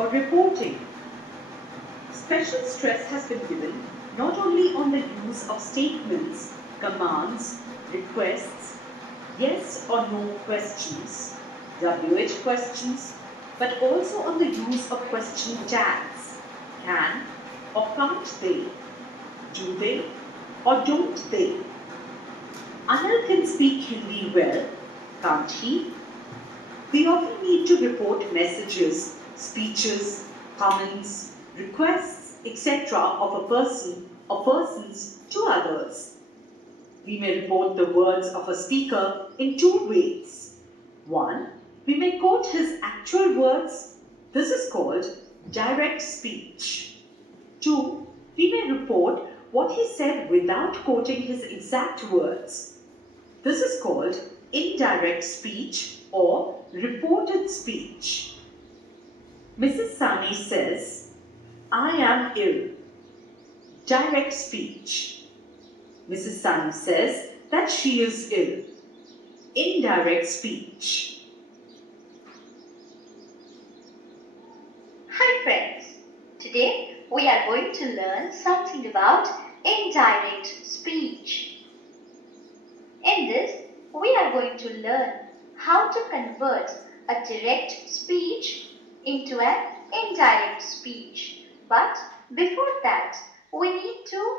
or reporting. Special stress has been given not only on the use of statements, commands, requests, yes or no questions, WH questions, but also on the use of question tags, can or can't they, do they or don't they. Anil can speak Hindi well, can't he? We often need to report messages, speeches, comments, requests, etc. of a person or persons to others. We may report the words of a speaker in two ways. One, we may quote his actual words. This is called direct speech. Two, we may report what he said without quoting his exact words. This is called indirect speech or reported speech. Mrs. Sani says, I am ill. Direct speech. Mrs. Sani says that she is ill. Indirect speech. Hi friends, today we are going to learn something about indirect speech. In this, we are going to learn how to convert a direct speech into an indirect speech. But before that, we need to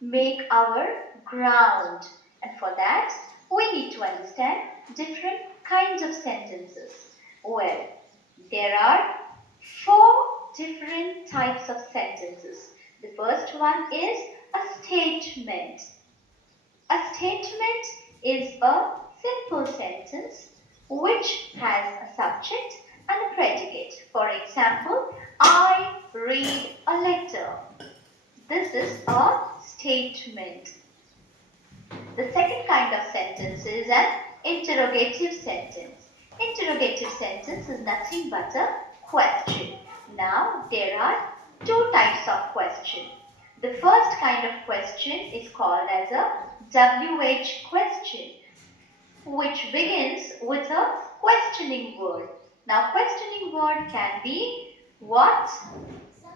make our ground. And for that, we need to understand different kinds of sentences. Well, there are 4 different types of sentences. The first one is a statement. A statement is a simple sentence which has a subject and a predicate. For example, I read a letter. This is a statement. The second kind of sentence is an interrogative sentence. Interrogative sentence is nothing but a question. Now, there are 2 types of question. The first kind of question is called as a WH question, which begins with a questioning word. Now, questioning word can be what,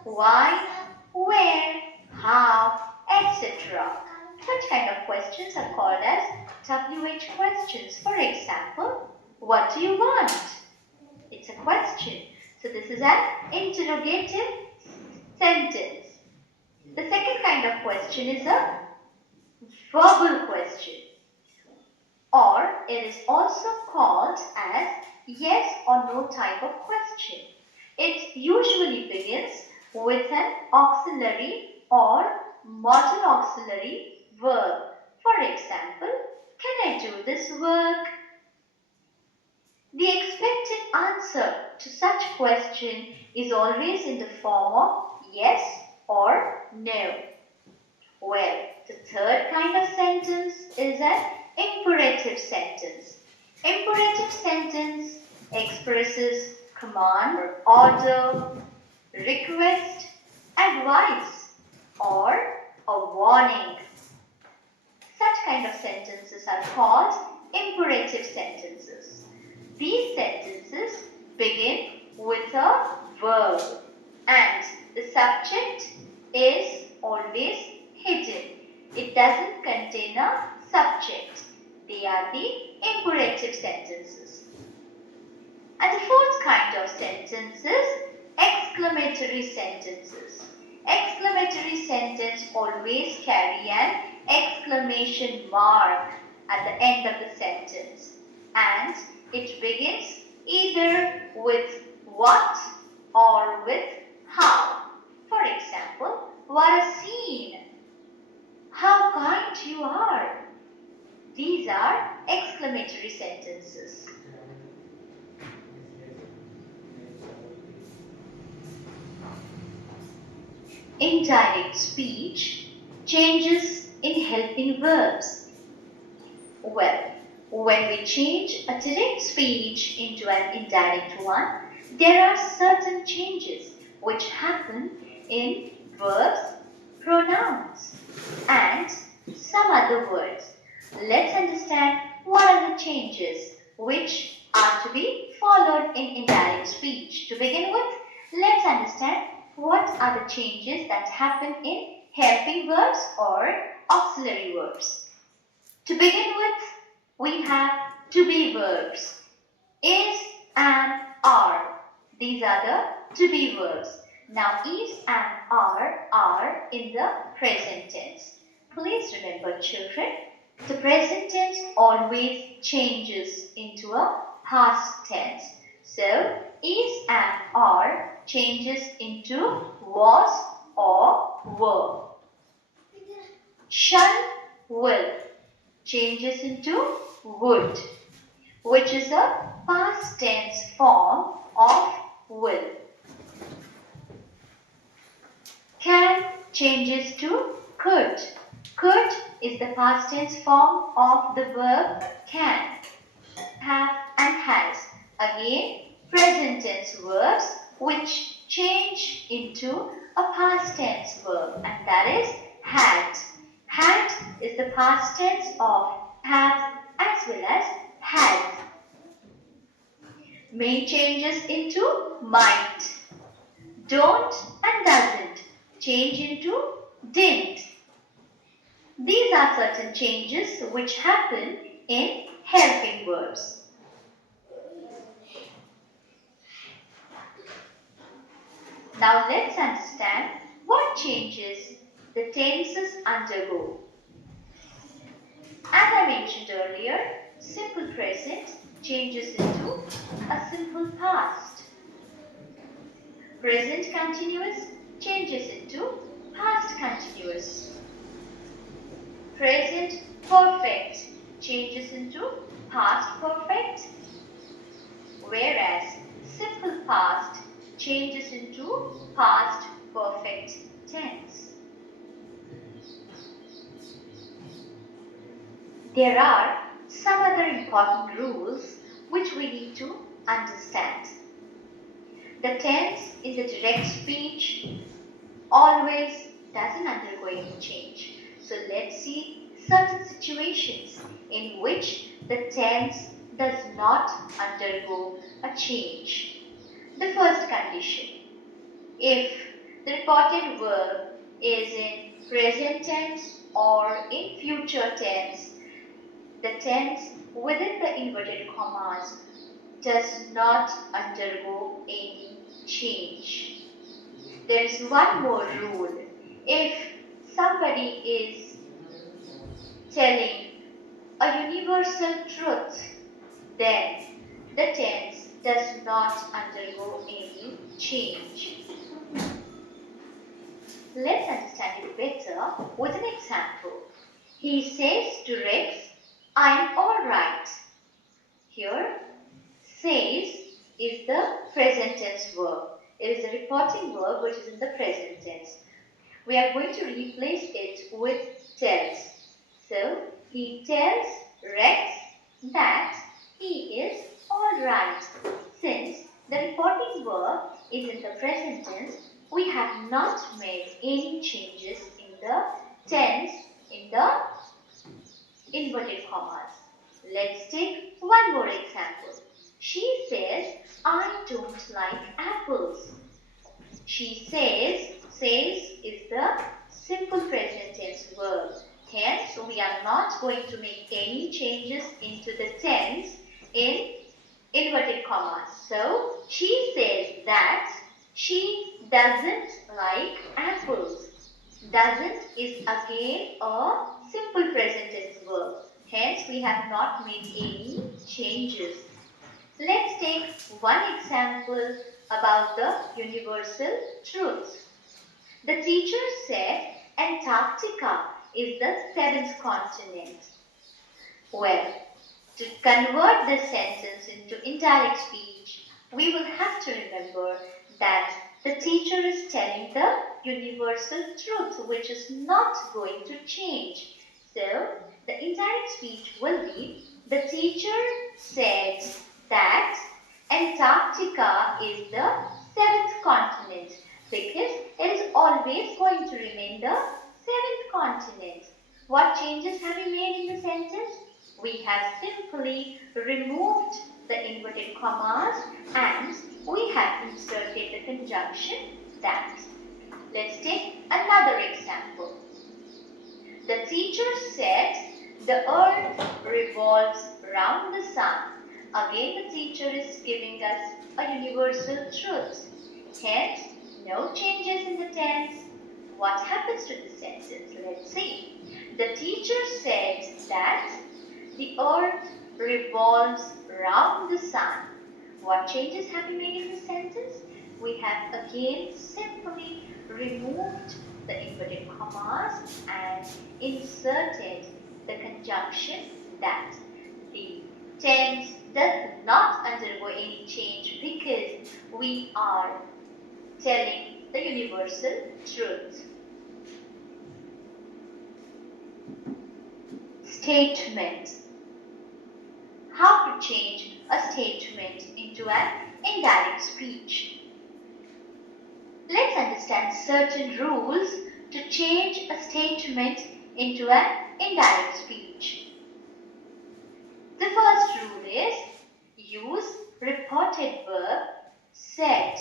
why, where, how, etc. Such kind of questions are called as WH questions. For example, what do you want? It's a question. So this is an interrogative sentence. The second kind of question is a verbal question, or it is also called as yes or no type of question. It usually begins with an auxiliary or modal auxiliary verb. For example, can I do this work? The expected answer to such question is always in the form of yes or no. Well, the third kind of sentence is an imperative sentence. Imperative sentence expresses command, order, request, advice, or a warning. Such kind of sentences are called imperative sentences. These sentences begin with a verb and the subject is always hidden. It doesn't contain a subject. They are the imperative sentences. And the fourth kind of sentence is exclamatory sentences. Exclamatory sentence always carry an exclamation mark at the end of the sentence, and it begins either with what or with how. For example, what a scene! How kind you are! These are exclamatory sentences. Indirect speech changes in helping verbs. Well, when we change a direct speech into an indirect one, there are certain changes which happen in verbs, pronouns, and some other words. Let's understand what are the changes which are to be followed in indirect speech. To begin with, Let's understand what are the changes that happen in helping verbs or auxiliary verbs. To begin with, we have to be verbs. Is, and, are. These are the to be verbs. Now, is and are in the present tense. Please remember, children, the present tense always changes into a past tense. So, is and are changes into was or were. Shall, will changes into would, which is a past tense form of will. Can changes to could. Could is the past tense form of the verb can. Have and has. Again, present tense verbs which change into a past tense verb, and that is had. Had is the past tense of have as well as has. May changes into might. Don't and doesn't change into didn't. These are certain changes which happen in helping verbs. Now let's understand what changes the tenses undergo. As I mentioned earlier, simple present changes into a simple past. Present continuous changes into past continuous. Present perfect changes into past perfect, whereas simple past changes into past perfect tense. There are some other important rules which we need to understand. The tense in the direct speech always doesn't undergo any change. So let's see certain situations in which the tense does not undergo a change. The first condition, if the reported verb is in present tense or in future tense, the tense within the inverted commas does not undergo any change. There is one more rule. If somebody is telling a universal truth, then the tense does not undergo any change. Let's understand it better with an example. He says to Rex, "I'm alright." Here, says is the present tense verb. It is a reporting verb which is in the present tense. We are going to replace it with tells. So, he tells Rex that he is alright. Since the reporting verb is in the present tense, we have not made any changes in the tense in the inverted commas. Let's take one more example. She says, "I don't like apples." She says is the simple present tense verb. Hence, we are not going to make any changes into the tense in inverted commas. So, she says that she doesn't like apples. Doesn't is again a simple present tense verb. Hence, we have not made any changes. Let's take one example about the universal truth. The teacher said Antarctica is the seventh continent. Well, to convert this sentence into indirect speech, we will have to remember that the teacher is telling the universal truth, which is not going to change. So, the indirect speech will be, the teacher said that Antarctica is the seventh continent, because it is always going to remain the seventh continent. What changes have we made in the sentence? We have simply removed the inverted commas and we have inserted the conjunction that. Let's take another example. The teacher said the earth revolves round the sun. Again, the teacher is giving us a universal truth. Hence, no changes in the tense. What happens to the sentence? Let's see. The teacher said that the earth revolves round the sun. What changes have we made in the sentence? We have again simply removed the inverted commas and inserted the conjunction that. The tense does not undergo any change because we are telling the universal truth. Statement. How to change a statement into an indirect speech. Let's understand certain rules to change a statement into an indirect speech. The first rule is use reported verb said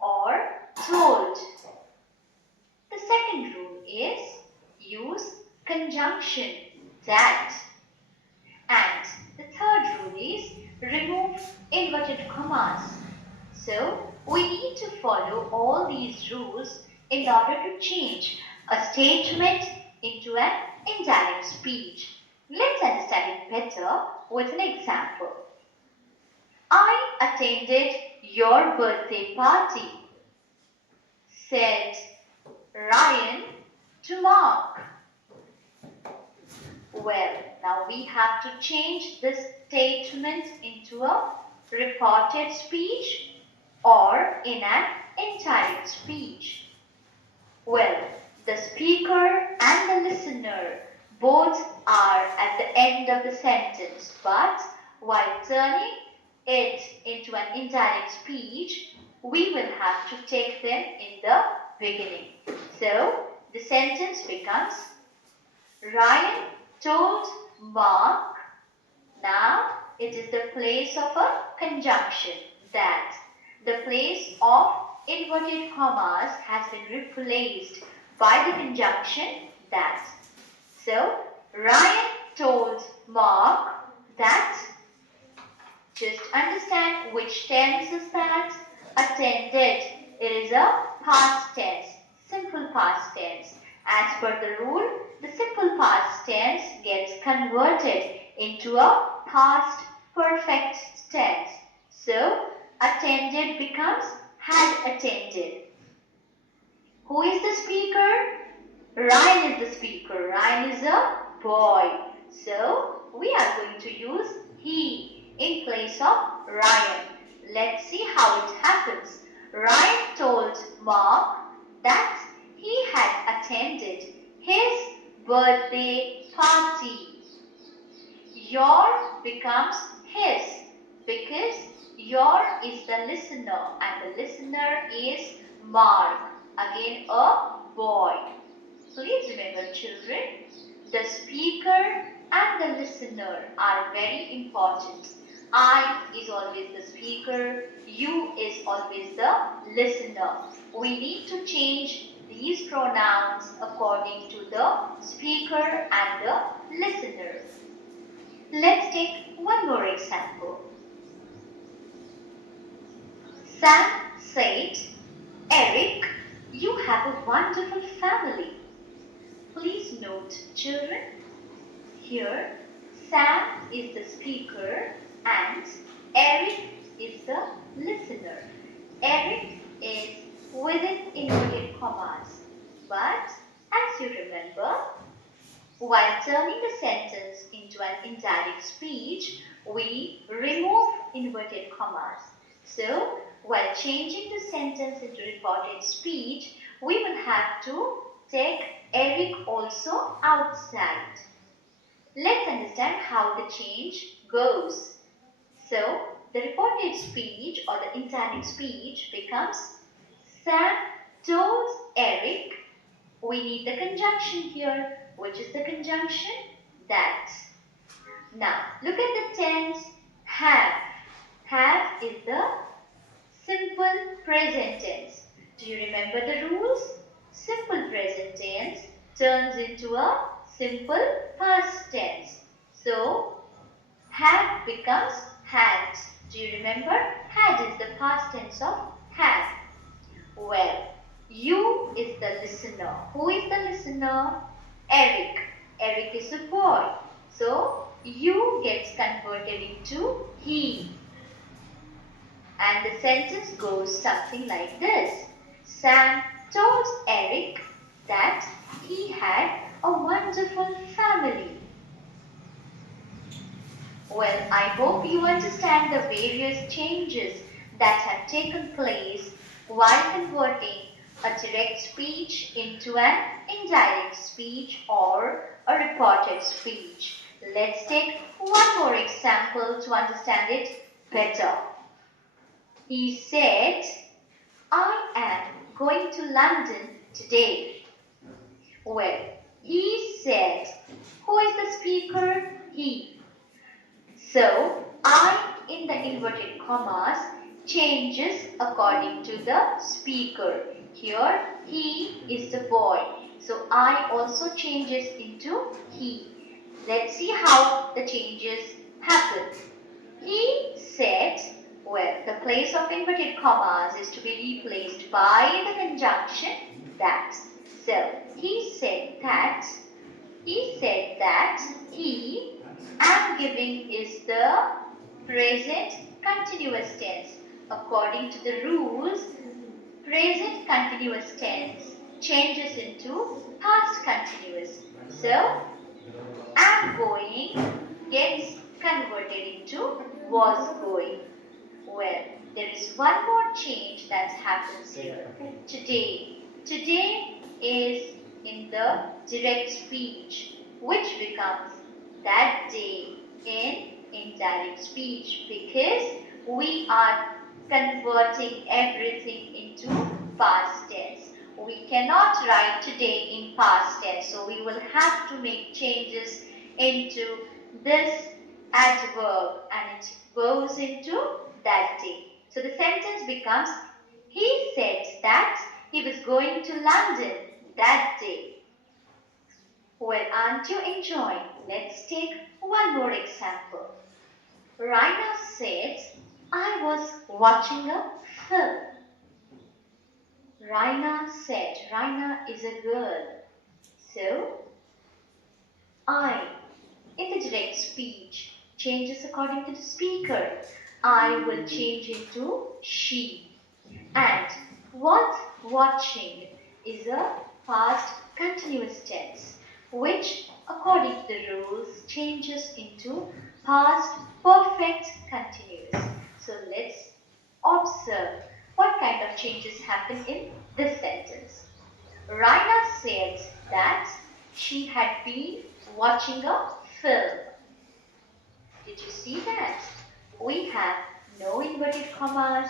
or told. The second rule is use conjunction that. And the third rule is remove inverted commas. So we need to follow all these rules in order to change a statement into an indirect speech. Let's understand it better with an example. I attended your birthday party, said Ryan to Mark. Well, now we have to change this statement into a reported speech or in an indirect speech. Well, the speaker and the listener both are at the end of the sentence, but while turning it into an indirect speech, we will have to take them in the beginning. So, the sentence becomes Ryan told Mark. Now, it is the place of a conjunction that. The place of inverted commas has been replaced by the conjunction that. So, Ryan told Mark that. Just understand which tense is that. Attended. It is a past tense, simple past tense. As per the rule, the simple past tense gets converted into a past perfect tense. So, attended becomes had attended. Who is the speaker? Ryan is the speaker. Ryan is a boy. So, we are going to use he in place of Ryan. Let's see how it happens. Ryan told Mark that he had attended his birthday party. Your becomes his because your is the listener and the listener is Mark, again a boy. Please remember, children, the speaker and the listener are very important. I is always the speaker, you is always the listener. We need to change these pronouns according to the speaker and the listener. Let's take one more example. Sam said, Eric, you have a wonderful family. Please note, children, here Sam is the speaker and Eric is the listener. Eric is within inverted commas. But as you remember, while turning the sentence into an indirect speech, we remove inverted commas. So, while changing the sentence into reported speech, we will have to take Eric also outside. Let's understand how the change goes. So, the reported speech or the indirect speech becomes Sam told Eric. We need the conjunction here. Which is the conjunction? That. Now, look at the tense have. Have is the simple present tense. Do you remember the rules? Simple present tense turns into a simple past tense. So, had becomes had. Do you remember? Had is the past tense of had. Well, you is the listener. Who is the listener? Eric. Eric is a boy. So, you gets converted into he. And the sentence goes something like this. Sam told Eric that he had a wonderful family. Well, I hope you understand the various changes that have taken place while converting a direct speech into an indirect speech or a reported speech. Let's take one more example to understand it better. He said, I am going to London today. Well, he said, who is the speaker? He. So, I in the inverted commas changes according to the speaker. Here, he is the boy. So, I also changes into he. Let's see how the changes happen. He said, well, the place of inverted commas is to be replaced by the conjunction that. So, he said that he am giving is the present continuous tense. According to the rules, present continuous tense changes into past continuous. So, am going gets converted into was going. Well, there is one more change that happens here. Today. Today is in the direct speech, which becomes that day in indirect speech, because we are converting everything into past tense. We cannot write today in past tense, so we will have to make changes into this adverb, and it goes into that day. So the sentence becomes, he said that he was going to London that day. Well, aren't you enjoying? Let's take one more example. Raina said, I was watching a film. Raina said, Raina is a girl. So, I in the direct speech changes according to the speaker. I will change into she. And was watching is a past continuous tense, which according to the rules changes into past perfect continuous. So let's observe what kind of changes happen in this sentence. Raina said that she had been watching a film. Did you see that? We have no inverted commas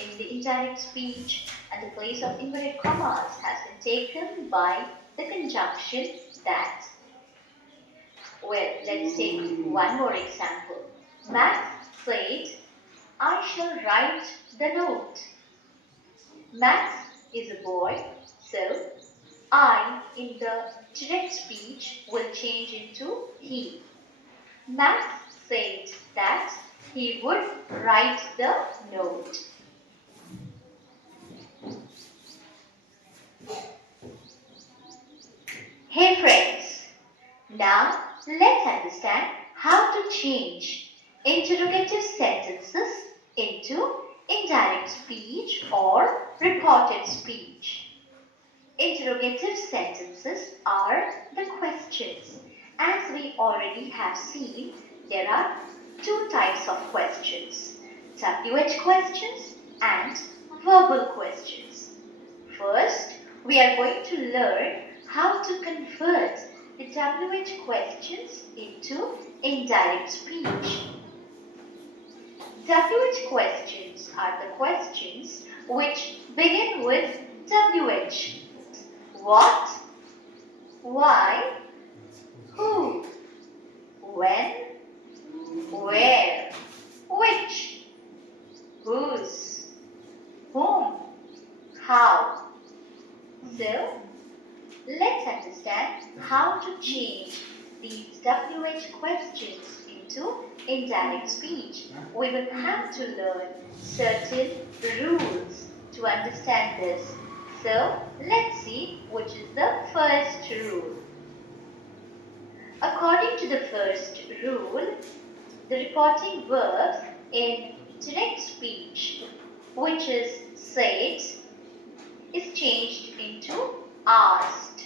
in the indirect speech, and the place of inverted commas has been taken by the conjunction that. Well, let's take one more example. Max said, I shall write the note. Max is a boy, so I in the direct speech will change into he. Max said that he would write the note. Hey friends, now let's understand how to change interrogative sentences into indirect speech or reported speech. Interrogative sentences are the questions. As we already have seen, there are two types of questions, WH questions and verbal questions. First, we are going to learn how to convert the WH questions into indirect speech. WH questions are the questions which begin with WH. What, why, who, when, where, which, whose, So, let's understand how to change these WH questions into indirect speech. We will have to learn certain rules to understand this. So, let's see which is the first rule. According to the first rule, the reporting verbs in direct speech, which is said, is changed into asked.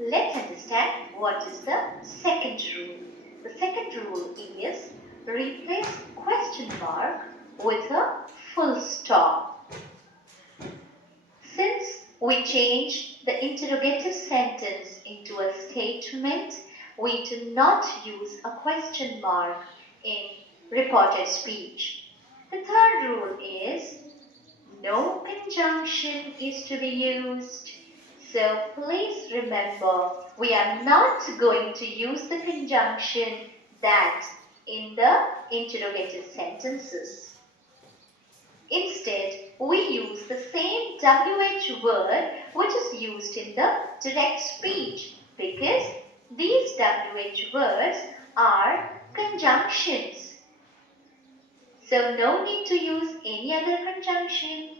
Let's understand what is the second rule. The second rule is replace question mark with a full stop. Since we change the interrogative sentence into a statement, we do not use a question mark in reported speech. The third rule is no conjunction is to be used. So please remember, we are not going to use the conjunction that in the interrogative sentences. Instead, we use the same WH word which is used in the direct speech because these WH words are conjunctions. So no need to use any other conjunction.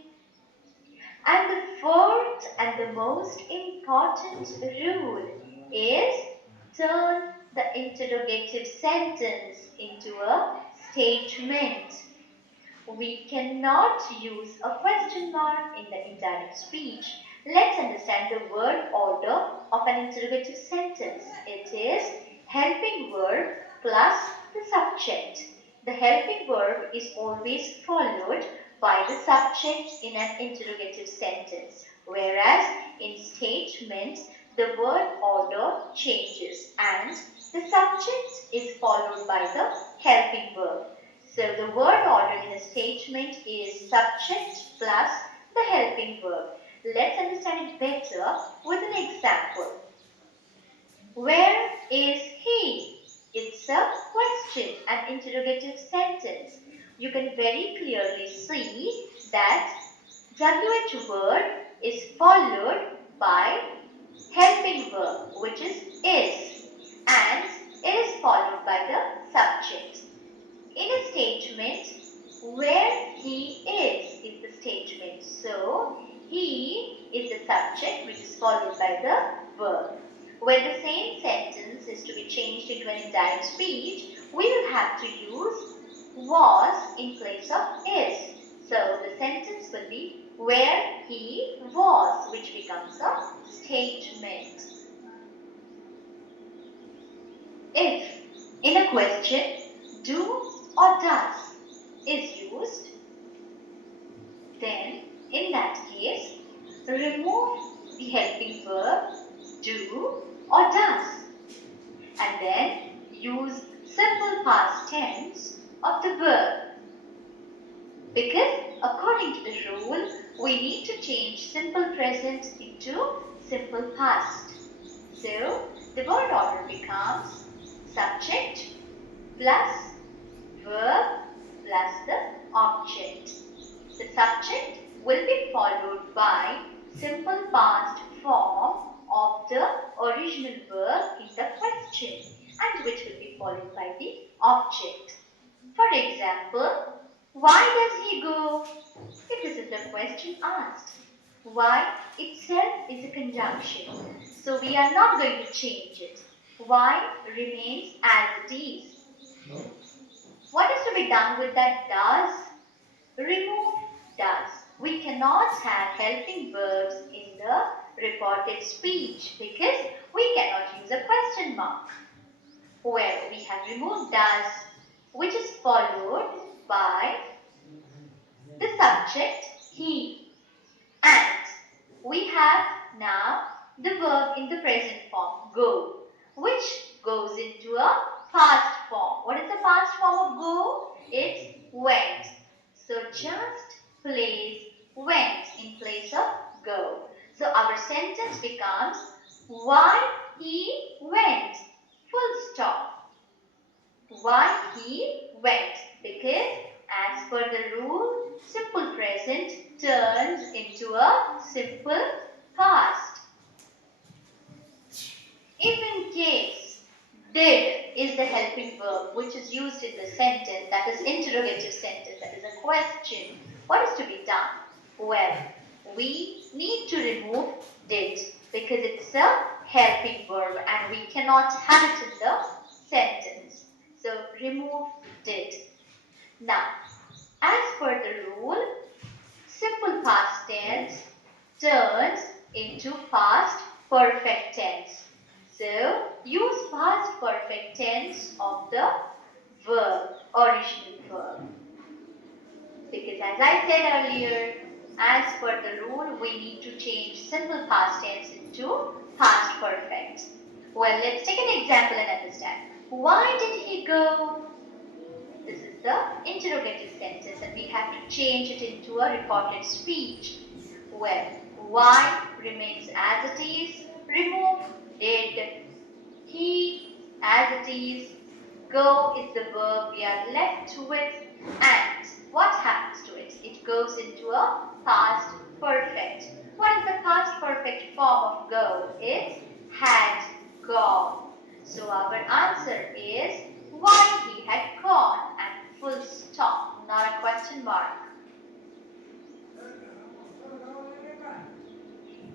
And the fourth and the most important rule is turn the interrogative sentence into a statement. We cannot use a question mark in the indirect speech. Let's understand the word order of an interrogative sentence. It is helping verb plus the subject. The helping verb is always followed by the subject in an interrogative sentence, whereas in statement, the word order changes and the subject is followed by the helping verb. So the word order in a statement is subject plus the helping verb. Let's understand it better with an example. Where is he? It's a question, an interrogative sentence. You can very clearly see that WH word is followed by helping verb, which is, and it is followed by the subject. In a statement, where he is the statement. So, he is the subject which is followed by the verb. When the same sentence is to be changed into an indirect speech, we will have to use was in place of is. So, the sentence will be where he was, which becomes a statement. If in a question, do or does is used, then in that case, remove the helping verb do or does and then use simple past tense of the verb. Because according to the rule, we need to change simple present into simple past. So, the word order becomes subject plus verb plus the object. The subject will be followed by simple past form of the original verb in the question and which will be followed by the object. For example, why does he go? If this is the question asked. Why itself is a conjunction. So we are not going to change it. Why remains as it is. What is to be done with that does? Remove does. We cannot have helping verbs in the reported speech because we cannot use a question mark. Well, we have removed does, which is followed by the subject he. And we have now the verb in the present form, go, which goes into a past form. What is the past form of go? It's went. So just place went in place of go. So our sentence becomes why he went. Full stop. Why he went. Because as per the rule, simple present is used in the sentence, that is interrogative sentence, that is a question, what is to be done? Well, we need to remove did because it's a helping verb and we cannot have it in the sentence. So remove did. Now, as per the rule, simple past tense turns into past perfect tense. So, use past perfect tense of the verb, original verb. Because as I said earlier, as per the rule, we need to change simple past tense into past perfect. Well, let's take an example and understand. Why did he go? This is the interrogative sentence and we have to change it into a reported speech. Well, why remains as it is, remove did, he as it is, go is the verb we are left with, and what happens to it? It goes into a past perfect. What is the past perfect form of go? It's had gone. So our answer is why he had gone and full stop, not a question mark.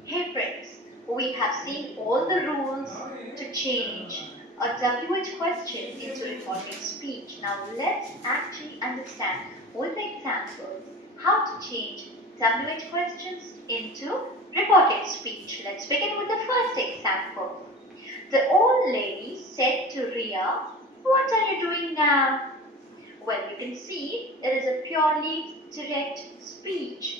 Hey friends, we have seen all the rules to change a WH question into reported speech. Now let's actually understand with examples how to change WH questions into reported speech. Let's begin with the first example. The old lady said to Ria, "What are you doing now?" Well, you can see it is a purely direct speech.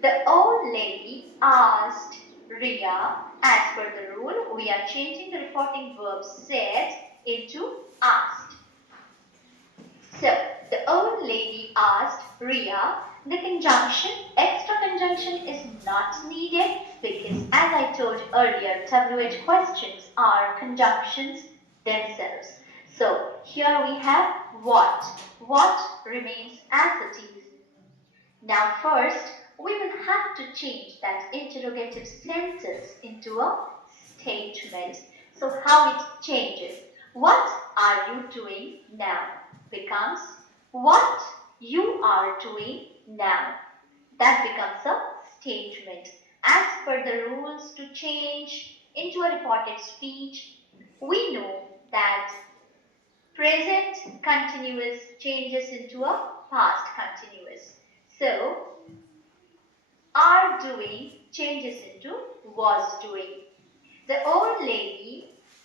The old lady asked Ria. As per the rule, we are changing the reporting verb said into asked. So, the old lady asked Ria. The conjunction, extra conjunction is not needed because as I told earlier, WH questions are conjunctions themselves. So, here we have what. What remains as it is. Now first, we will have to change that interrogative sentence into a statement. So how it changes? What are you doing now? Becomes what you are doing now. That becomes a statement. As per the rules to change into a reported speech, we know that present continuous changes into a past continuous. So, are doing changes into was doing. The old lady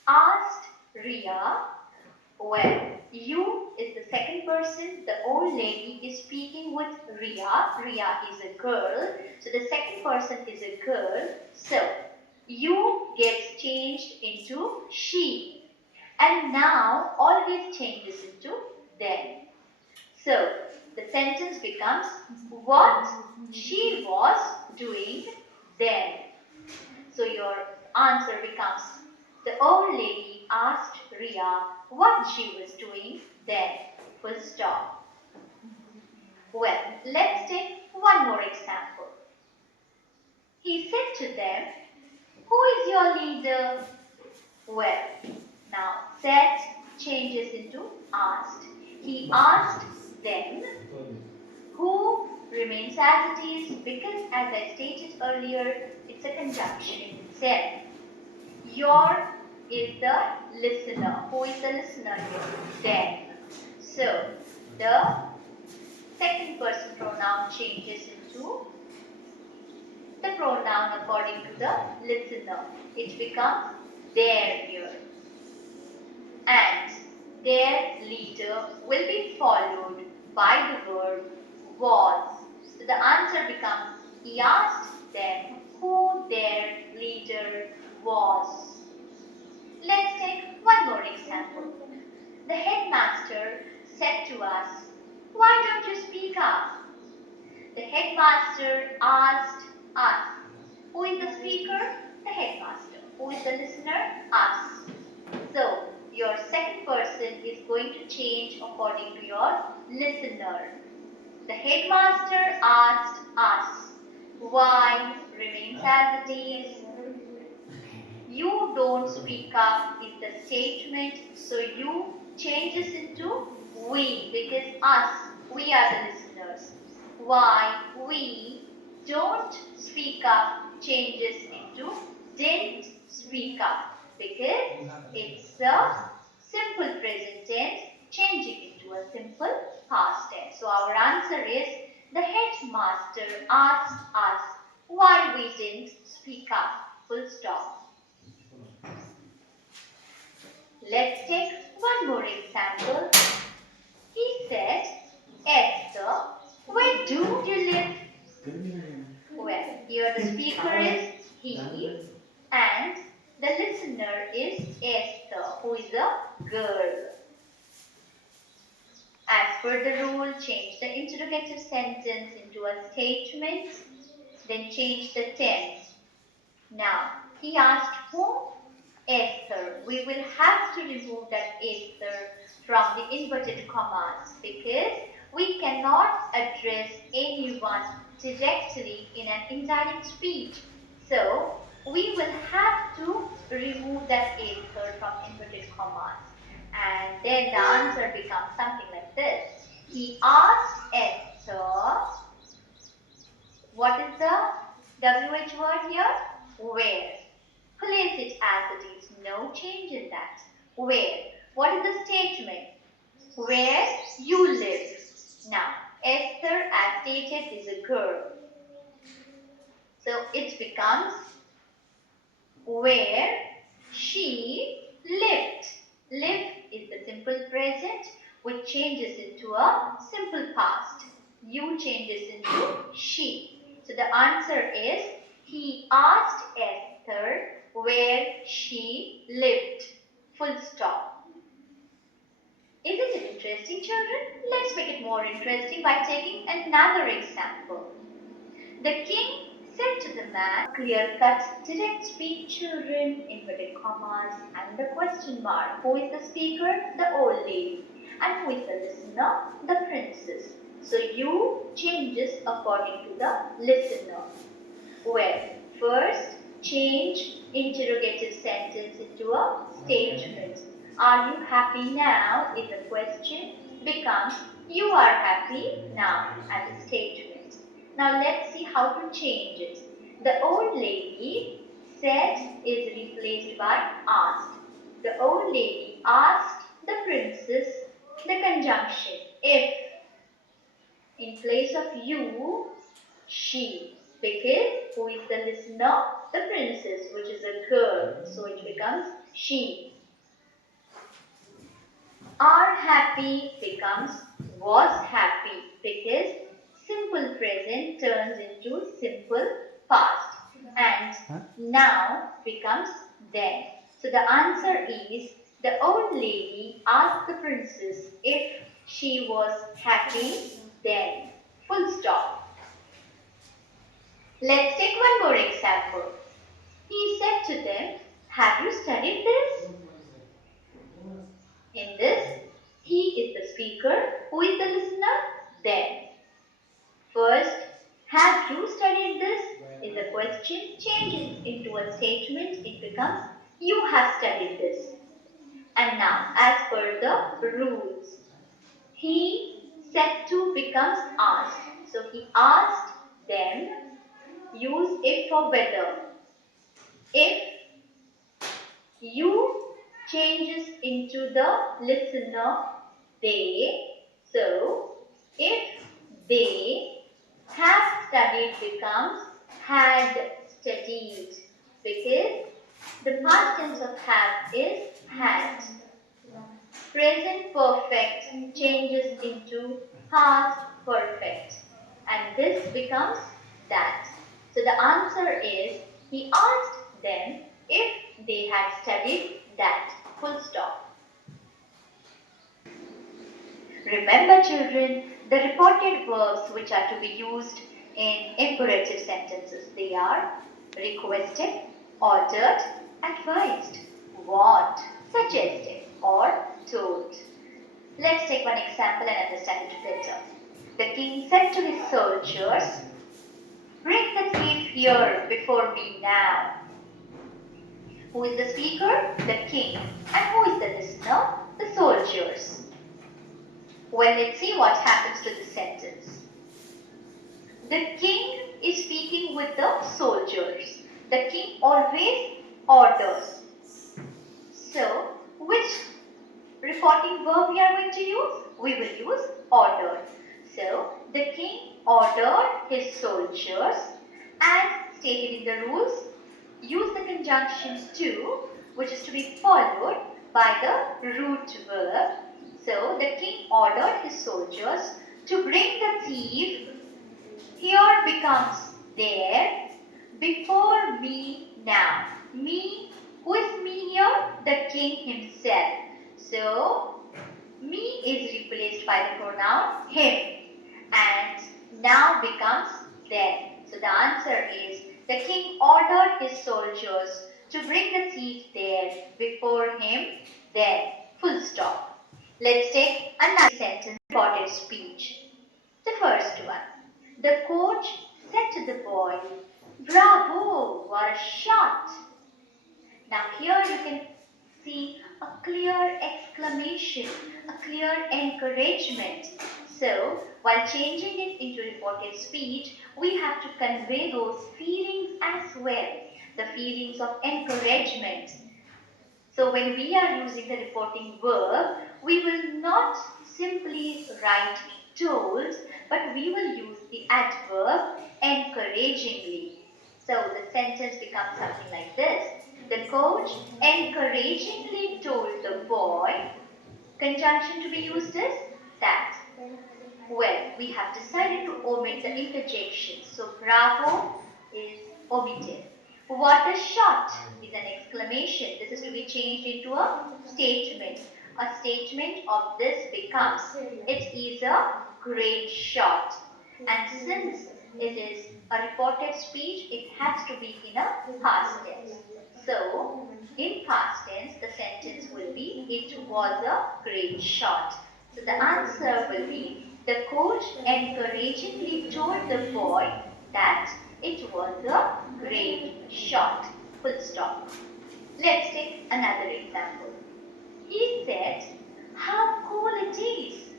asked Ria, well, you is the second person. The old lady is speaking with Ria. Ria is a girl. So the second person is a girl. So you gets changed into she. And now always changes into then. So the sentence becomes what she was doing then. So your answer becomes the old lady asked Ria what she was doing then. Full stop. Well, let's take one more example. He said to them, "Who is your leader?" Well, now said changes into asked. He asked them. Who remains as it is because as I stated earlier, it's a conjunction in itself. Your is the listener. Who is the listener here? Them. So, the second person pronoun changes into the pronoun according to the listener. It becomes their here. And their leader will be followed by the verb was. So the answer becomes he asked them who their leader was. Let's take one more example. The headmaster said to us, "Why don't you speak up?" The headmaster asked us. Who is the speaker? The headmaster. Who is the listener? Us. So, your second person is going to change according to your listener. The headmaster asked us. Why remains as it is. You don't speak up is the statement, so you changes into we, because us, we are the listeners. Why we don't speak up changes into didn't speak up, because it's a simple present tense changing into a simple past tense. So our answer is the headmaster asked us why we didn't speak up. Full stop. Let's take one more example. He said, Esther, where do you live? Well, here the speaker is he and the listener is Esther, who is a girl. As per the rule, change the interrogative sentence into a statement, then change the tense. Now, he asked whom? Esther. We will have to remove that Esther from the inverted commas because we cannot address anyone directly in an indirect speech. So, we will have to remove that Esther from inverted commas. And then the answer becomes something like this. He asked Esther, what is the WH word here? Where. Place it as it is. No change in that. Where. What is the statement? Where you live. Now, Esther, as stated, is a girl. So it becomes where she lived. Live is the simple present which changes into a simple past. You changes into she. So the answer is he asked Esther where she lived. Full stop. Isn't it interesting, children? Let's make it more interesting by taking another example. The king said to the man, clear-cut, direct speech children, inverted commas, and the question mark. Who is the speaker? The old lady. And who is the listener? The princess. So you changes according to the listener. Well, first change interrogative sentence into a statement. Are you happy now? Is the question becomes you are happy now as a statement. Now let's see how to change it. The old lady said is replaced by asked. The old lady asked the princess the conjunction if in place of you, she. Because who is the listener? The princess, which is a girl. So it becomes she. Are happy becomes was happy because simple present turns into simple past and now becomes then. So the answer is the old lady asked the princess if she was happy then. Full stop. Let's take one more example. He said to them, have you studied this? In this, he is the speaker. Who is the listener? Them. First, have you studied this? Is a question, changes into a statement. It becomes, you have studied this. And now, as per the rules, he said to becomes asked. So he asked them, use if for whether. If you changes into the listener they. So, if they have studied becomes had studied because the past tense of have is had. Present perfect changes into past perfect and this becomes that. So the answer is he asked them if they had studied that. Full stop. Remember children, the reported verbs which are to be used in imperative sentences, they are requested, ordered, advised, warned, suggested or told. Let's take one example and understand it better. The king said to his soldiers, bring the thief here before me now. Who is the speaker? The king. And who is the listener? the soldiers. Well, let's see what happens to the sentence. The king is speaking with the soldiers. The king always orders. So, which reporting verb we are going to use? We will use ordered. So, the king ordered his soldiers, as stated in the rules. Use the conjunction to, which is to be followed by the root verb. So, the king ordered his soldiers to bring the thief. Here becomes there, before me now. Me, who is me here? The king himself. So, me is replaced by the pronoun him, and now becomes then. So the answer is, the king ordered his soldiers to bring the thief there, before him then. Full stop. Let's take another sentence, reported speech. The first one. The coach said to the boy, "Bravo, what a shot!" Now here you can see a clear exclamation, a clear encouragement. So, while changing it into reported speech, we have to convey those feelings as well, the feelings of encouragement. So, when we are using the reporting verb, we will not simply write told, but we will use the adverb encouragingly. So, the sentence becomes something like this. The coach encouragingly told the boy. Conjunction to be used is that. Well, we have decided to omit the interjection. So, bravo is omitted. What a shot is an exclamation. This is to be changed into a statement. A statement of this becomes, it is a great shot. And since it is a reported speech, it has to be in a past tense. So, in past tense, the sentence will be, it was a great shot. So, the answer will be, the coach encouragingly told the boy that it was a great shot. Full stop. Let's take another example. He said, "How cool it is."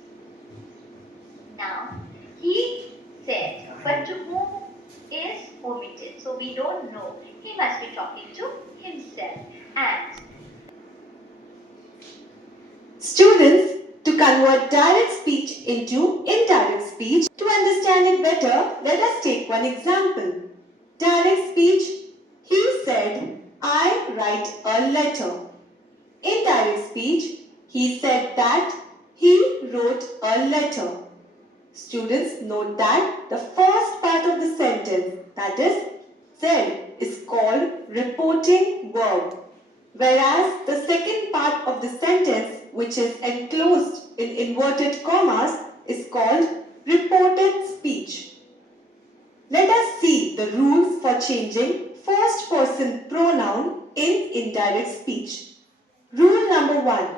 Now, he said, but to whom is omitted. So we don't know. He must be talking to himself. And Students, to convert direct speech into indirect speech, to understand it better, let us take one example. Direct speech, he said, "I write a letter." Indirect speech, he said that he wrote a letter. Students, note that the first part of the sentence, that is said, is called reporting verb, whereas the second part of the sentence, which is enclosed in inverted commas, is called reported speech. Let us see the rules for changing first person pronoun in indirect speech. Rule number 1.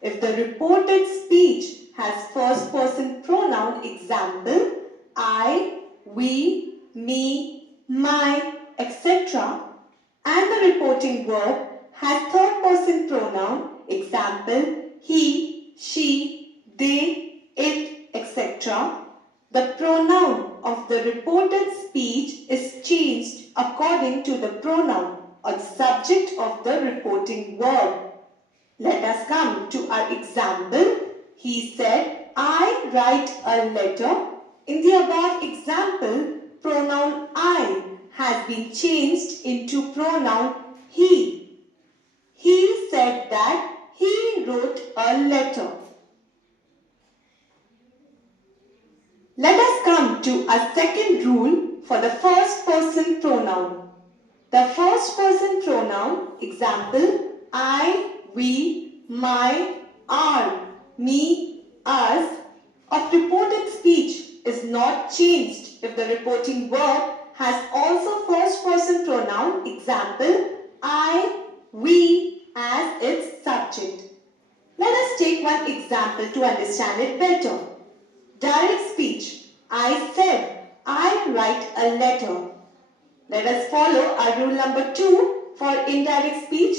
If the reported speech has first person pronoun, example, I, we, me, my, etc., and the reporting verb has third person pronoun, example, he, she, they, it, etc., the pronoun of the reported speech is changed according to the pronoun or the subject of the reporting verb. Let us come to our example. He said, "I write a letter." In the above example, pronoun I has been changed into pronoun he. He said that he wrote a letter. Let us come to a second rule for the first person pronoun. The first person pronoun, example, I, we, my, our, me, us, of reported speech is not changed if the reporting verb has also first person pronoun, example, I, we, as its subject. Let us take one example to understand it better. Direct speech. I said, I write a letter. Let us follow our rule number 2 for indirect speech.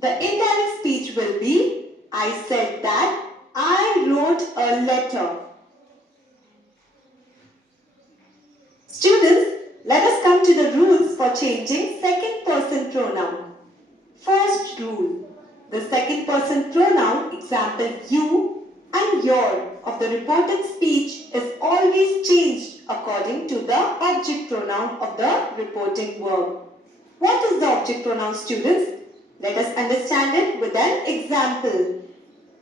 The indirect speech will be, I said that I wrote a letter. Students, let us come to the rules for changing second person pronoun. First rule. The second person pronoun, example you and your, of the reported speech is always changed according to the object pronoun of the reporting verb. What is the object pronoun, students? Let us understand it with an example.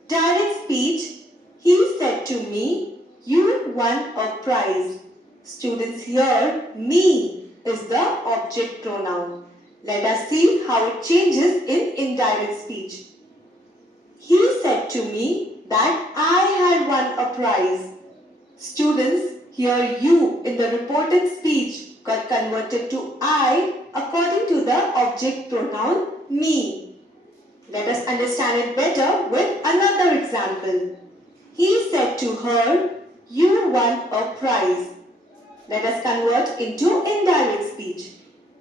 Direct speech, he said to me, you won a prize. Students, here, me is the object pronoun. Let us see how it changes in indirect speech. He said to me that I had won a prize. Students, here you in the reported speech got converted to I according to the object pronoun me. Let us understand it better with another example. He said to her, you won a prize. Let us convert into indirect speech.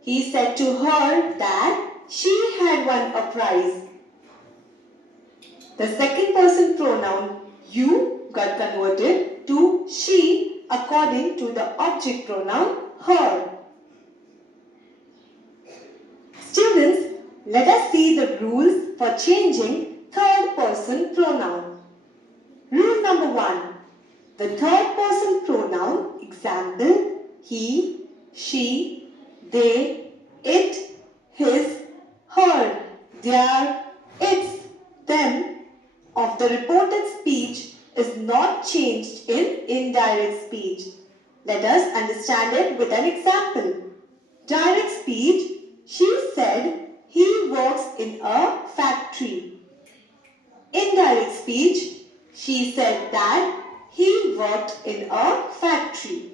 He said to her that she had won a prize. The second person pronoun you got converted to she according to the object pronoun her. Students, let us see the rules for changing third person pronoun. Rule number 1. The third person pronoun, example, he, she, they, it, his, her, their, its, them, of the reported speech is not changed in indirect speech. Let us understand it with an example. Direct speech, she said he works in a factory. Indirect speech, she said that he worked in a factory.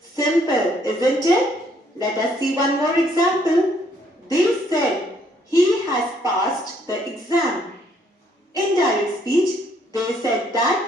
Simple, isn't it? Let us see one more example. They said he has passed the exam. Indirect speech, they said that